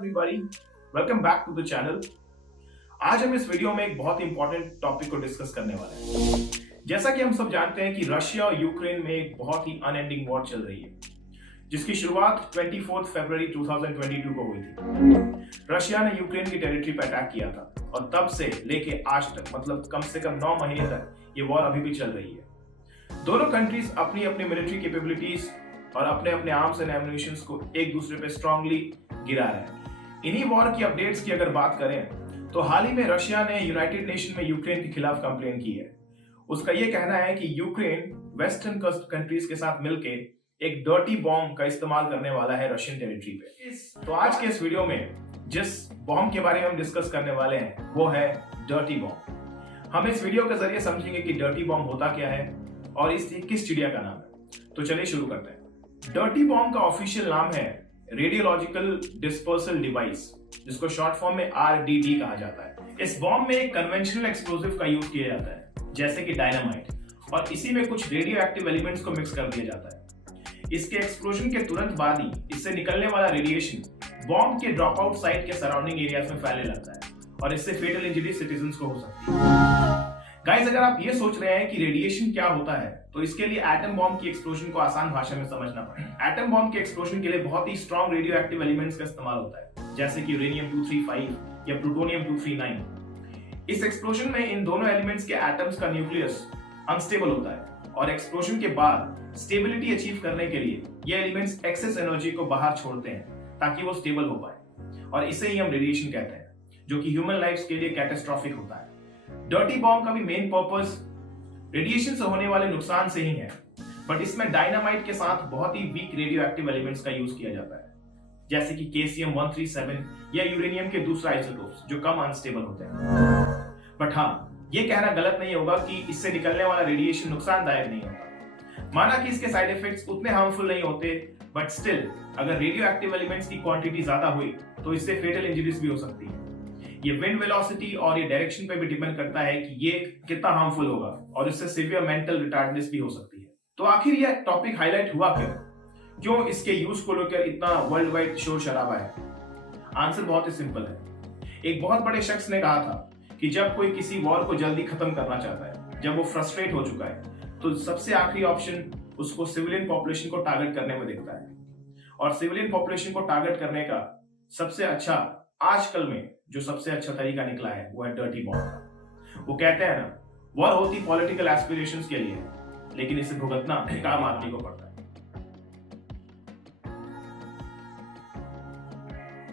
everybody, welcome back to the channel। आज हम इस वीडियो में एक बहुत इंपॉर्टेंट टॉपिक को डिस्कस करने वाले हैं। जैसा कि हम सब जानते हैं कि रशिया और यूक्रेन में एक बहुत ही अनएंडिंग वॉर चल रही है, जिसकी शुरुआत 24 फरवरी 2022 को हुई थी। रशिया ने यूक्रेन की टेरिटरी पर अटैक किया था और तब से लेके आज तक मतलब कम से कम 9 महीने तक ये वॉर अभी भी चल रही है। दोनों कंट्रीज अपनी अपनी मिलिट्री कैपेबिलिटीज और अपने अपने आर्म्स एंड एम्युनिशंस को एक दूसरे पे स्ट्रांगली गिरा रहे हैं। इन्हीं वॉर की अपडेट्स की अगर बात करें तो हाल ही में रशिया ने यूनाइटेड नेशन में यूक्रेन के खिलाफ कंप्लेन की है। उसका यह कहना है कि यूक्रेन वेस्टर्न कंट्रीज के साथ मिलके एक डर्टी बॉम्ब का इस्तेमाल करने वाला है रशियन टेरिटरी पे। तो आज के इस वीडियो में जिस बॉम्ब के बारे में हम डिस्कस करने वाले हैं वो है डर्टी बॉम्ब। हम इस वीडियो के जरिए समझेंगे कि डर्टी बॉम्ब होता क्या है और इसकी किस चिड़िया का नाम है। तो चलिए शुरू करते हैं। डर्टी बॉम्ब का ऑफिशियल नाम है रेडियोलॉजिकल डिस्पर्सल डिवाइस, जिसको शॉर्ट फॉर्म में RDD कहा जाता है। इस बॉम्ब में एक कन्वेंशनल एक्सप्लोसिव का यूज किया जाता है, जैसे कि डायनामाइट, और इसी में कुछ रेडियो एक्टिव एलिमेंट्स को मिक्स कर दिया जाता है। इसके एक्सप्लोजन के तुरंत बाद ही इससे निकलने वाला रेडिएशन बॉम्ब के ड्रॉप आउट साइट के सराउंडिंग एरियाज में फैलने लगता है और इससे फेटल इंजरी सिटीजन्स को हो सकती है। गाइस, अगर आप ये सोच रहे हैं कि रेडिएशन क्या होता है तो इसके लिए एटम बॉम्ब की एक्सप्लोजन को आसान भाषा में समझना पड़ेगा। एटम बॉम्ब के एक्सप्लोजन के लिए बहुत ही स्ट्रॉन्ग रेडियो एक्टिव एलिमेंट्स का इस्तेमाल होता है, जैसे कि यूरेनियम 235 या प्लूटोनियम 239। इस एक्सप्लोजन में इन दोनों एलिमेंट्स के एटम्स का न्यूक्लियस अनस्टेबल होता है और एक्सप्लोजन के बाद स्टेबिलिटी अचीव करने के लिए ये एलिमेंट्स एक्सेस एनर्जी को बाहर छोड़ते हैं ताकि वो स्टेबल हो पाए, और इसे ही हम रेडिएशन कहते हैं, जो कि ह्यूमन लाइफ के लिए कैटास्ट्रॉफिक होता है। डर्टी बॉम्ब का भी मेन पर्पस रेडिएशन से होने वाले नुकसान से ही है, बट इसमें डायनामाइट के साथ बहुत ही वीक रेडियो एक्टिव एलिमेंट्स का यूज किया जाता है, जैसे कि केसियम 137 या यूरेनियम के दूसरा आइसोटोप्स जो कम अनस्टेबल होते हैं। बट हाँ, ये कहना गलत नहीं होगा कि इससे निकलने वाला रेडिएशन नुकसानदायक नहीं होता। माना कि इसके साइड इफेक्ट्स उतने हार्मफुल नहीं होते, बट स्टिल अगर रेडियो एक्टिव एलिमेंट्स की क्वांटिटी ज्यादा हुई तो इससे फेटल इंजरीज भी हो सकती है। ये विंड वेलोसिटी और ये डायरेक्शन पे भी डिपेंड करता है कि ये कितना हार्मफुल होगा, और इससे सिवियर मेंटल रिटार्डनेस भी हो सकती है। तो आखिर ये टॉपिक हाईलाइट हुआ क्यों इसके यूज को लेकर इतना वर्ल्ड वाइड शोर शराबा है? आंसर बहुत ही सिंपल है। एक बहुत बड़े शख्स ने कहा था कि जब कोई किसी वॉर को जल्दी खत्म करना चाहता है, जब वो फ्रस्ट्रेट हो चुका है, तो सबसे आखिरी ऑप्शन उसको सिविलियन पॉपुलेशन को टारगेट करने में दिखता है। और सिविलियन पॉपुलेशन को टारगेट करने का सबसे अच्छा आजकल में जो सबसे अच्छा तरीका निकला है वो है डर्टी बॉम्ब। वो कहते हैं ना, वॉर होती पॉलिटिकल एस्पिरेशंस के लिए, लेकिन इसे भुगतना आम आदमी को पड़ता है।